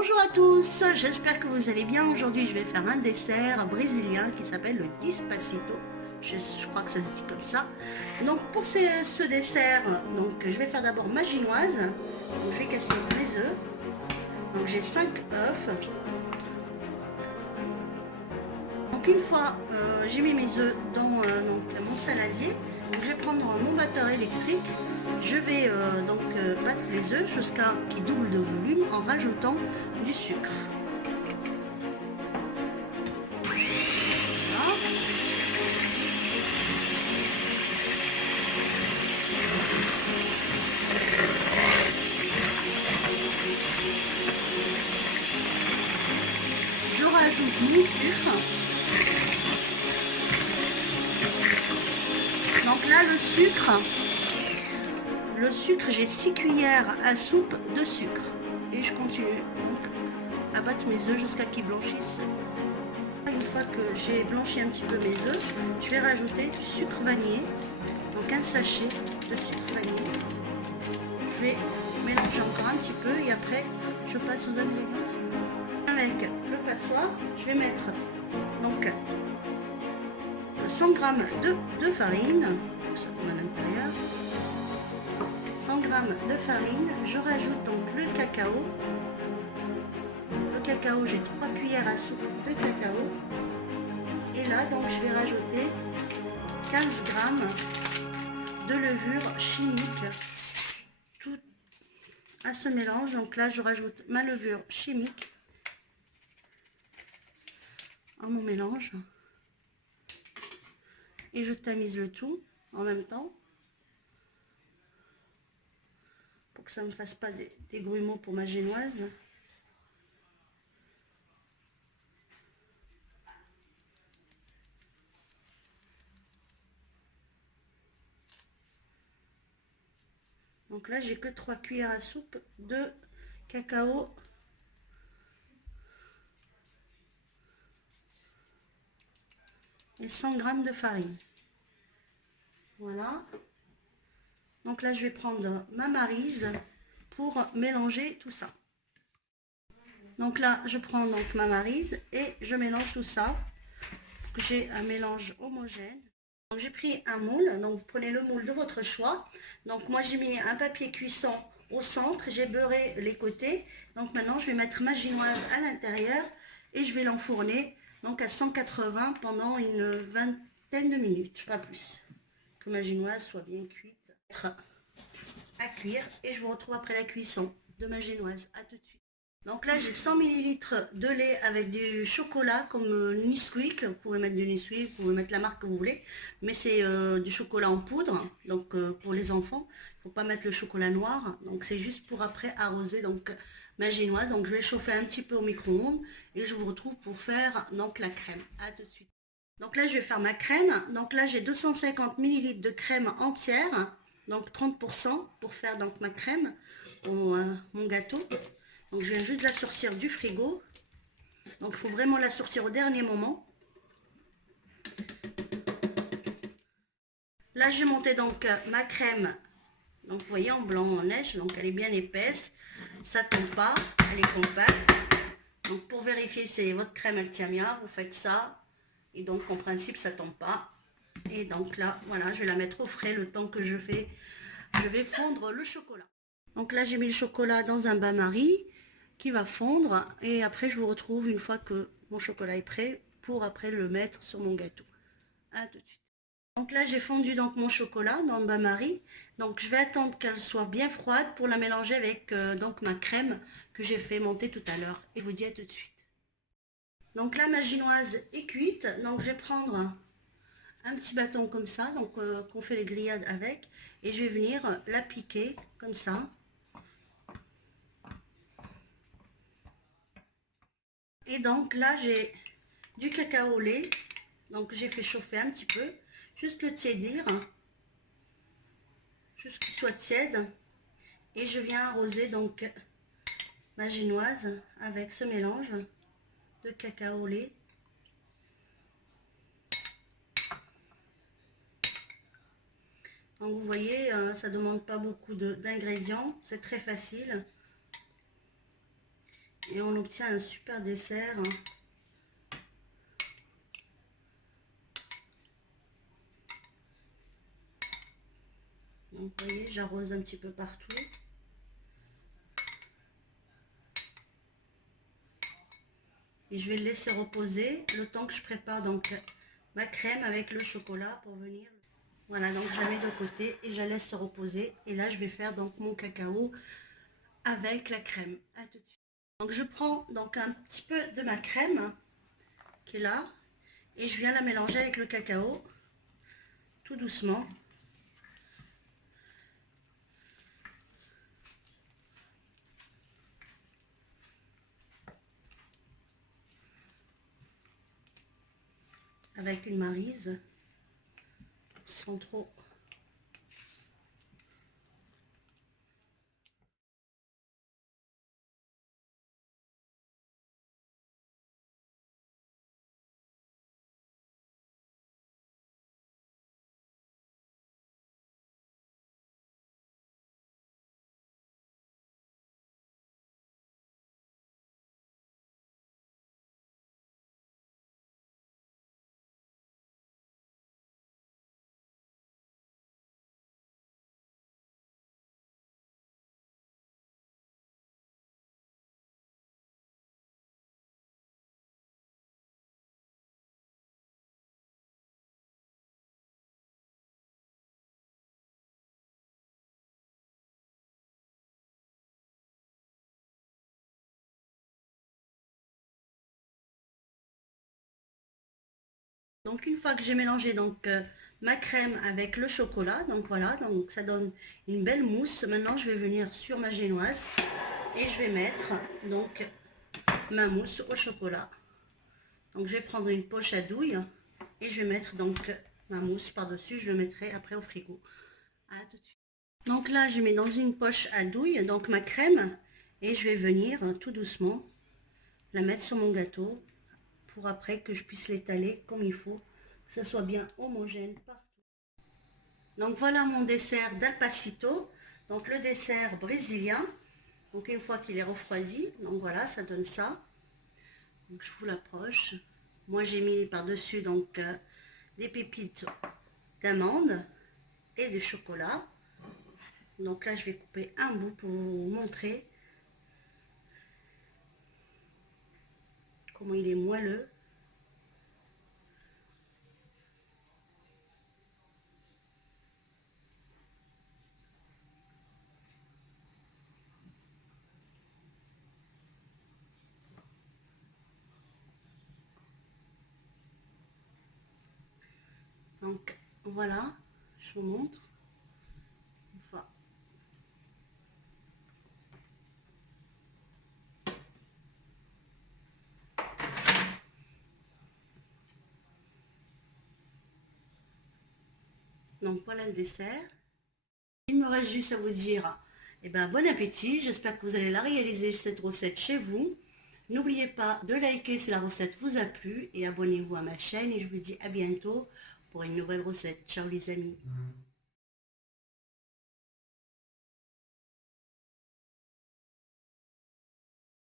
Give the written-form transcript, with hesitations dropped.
Bonjour à tous, j'espère que vous allez bien. Aujourd'hui je vais faire un dessert brésilien qui s'appelle le Despacito. Je crois que ça se dit comme ça. Donc pour ce dessert, je vais faire d'abord ma ginoise. Donc je vais casser mes œufs. Donc j'ai 5 œufs. Donc une fois j'ai mis mes œufs dans mon saladier, donc je vais prendre mon batteur électrique. Je vais battre les œufs jusqu'à qu'ils doublent de volume en rajoutant du sucre. Voilà. Je rajoute mon sucre. Donc là le sucre, j'ai 6 cuillères à soupe de sucre. Et je continue donc à battre mes œufs jusqu'à qu'ils blanchissent. Une fois que j'ai blanchi un petit peu mes œufs, je vais rajouter du sucre vanillé. Donc un sachet de sucre vanillé. Je vais mélanger encore un petit peu et après je passe aux ingrédients. Avec le passoire, je vais mettre donc 100 g de farine, ça tombe à l'intérieur. 100 g de farine, je rajoute donc le cacao. Le cacao, j'ai 3 cuillères à soupe de cacao. Et là, donc, je vais rajouter 15 g de levure chimique. Tout à ce mélange. Donc là, je rajoute ma levure chimique à mon mélange. Et je tamise le tout en même temps. Pour que ça ne me fasse pas des grumeaux pour ma génoise. Donc là, j'ai que 3 cuillères à soupe de cacao. Et 100 g de farine. Voilà. Donc là, je vais prendre ma maryse pour mélanger tout ça. Donc là, je prends donc ma maryse et je mélange tout ça pour que j'ai un mélange homogène. Donc j'ai pris un moule, donc vous prenez le moule de votre choix. Donc moi j'ai mis un papier cuisson au centre, j'ai beurré les côtés. Donc maintenant je vais mettre ma ginoise à l'intérieur et je vais l'enfourner donc à 180 pendant une vingtaine de minutes, pas plus. Que ma ginoise soit bien cuite à cuire et je vous retrouve après la cuisson de ma génoise. À tout de suite. Donc là j'ai 100 ml de lait avec du chocolat comme Nesquik. Vous pouvez mettre du Nesquik, vous pouvez mettre la marque que vous voulez, mais c'est du chocolat en poudre, donc pour les enfants. Il ne faut pas mettre le chocolat noir, donc c'est juste pour après arroser donc ma génoise. Donc je vais chauffer un petit peu au micro-ondes et je vous retrouve pour faire donc la crème. À tout de suite. Donc là je vais faire ma crème. Donc là j'ai 250 ml de crème entière, donc 30% pour faire donc ma crème pour mon gâteau. Donc je viens juste la sortir du frigo. Donc il faut vraiment la sortir au dernier moment. Là j'ai monté donc ma crème. Donc vous voyez en blanc en neige. Donc elle est bien épaisse. Ça ne tombe pas. Elle est compacte. Donc pour vérifier si votre crème elle tient bien, vous faites ça. Et donc en principe ça ne tombe pas. Et donc là voilà, je vais la mettre au frais le temps que je vais fondre le chocolat. Donc là j'ai mis le chocolat dans un bain-marie qui va fondre et après je vous retrouve une fois que mon chocolat est prêt pour après le mettre sur mon gâteau. À tout de suite. Donc là j'ai fondu donc mon chocolat dans le bain-marie. Donc je vais attendre qu'elle soit bien froide pour la mélanger avec donc ma crème que j'ai fait monter tout à l'heure. Et je vous dis à tout de suite. Donc là ma ginoise est cuite. Donc je vais prendre un petit bâton comme ça, donc qu'on fait les grillades avec, et je vais venir l'appliquer comme ça. Et donc là j'ai du cacao au lait, donc j'ai fait chauffer un petit peu, juste le tiédir, juste qu'il soit tiède, et je viens arroser donc ma génoise avec ce mélange de cacao au lait. Donc vous voyez, ça ne demande pas beaucoup d'ingrédients, c'est très facile. Et on obtient un super dessert. Donc vous voyez, j'arrose un petit peu partout. Et je vais le laisser reposer le temps que je prépare donc ma crème avec le chocolat pour venir. Voilà, donc je la mets de côté et je la laisse se reposer. Et là, je vais faire donc mon cacao avec la crème. À tout de suite. Donc je prends donc un petit peu de ma crème qui est là et je viens la mélanger avec le cacao tout doucement. Avec une maryse sans trop. Donc une fois que j'ai mélangé donc ma crème avec le chocolat, donc voilà, donc ça donne une belle mousse. Maintenant je vais venir sur ma génoise et je vais mettre donc ma mousse au chocolat. Donc je vais prendre une poche à douille et je vais mettre donc ma mousse par-dessus, je le mettrai après au frigo. À tout de suite. Donc là je mets dans une poche à douille donc ma crème et je vais venir tout doucement la mettre sur mon gâteau pour après que je puisse l'étaler comme il faut, que ça soit bien homogène partout. Donc voilà mon dessert d'Alpacito, donc le dessert brésilien. Donc une fois qu'il est refroidi, donc voilà, ça donne ça. Donc je vous l'approche. Moi j'ai mis par-dessus donc des pépites d'amande et du chocolat. Donc là je vais couper un bout pour vous montrer comment il est moelleux. Donc voilà, je vous montre. Une fois. Donc voilà le dessert. Il me reste juste à vous dire eh ben, bon appétit. J'espère que vous allez la réaliser cette recette chez vous. N'oubliez pas de liker si la recette vous a plu et abonnez-vous à ma chaîne et je vous dis à bientôt pour une nouvelle recette. Ciao les amis.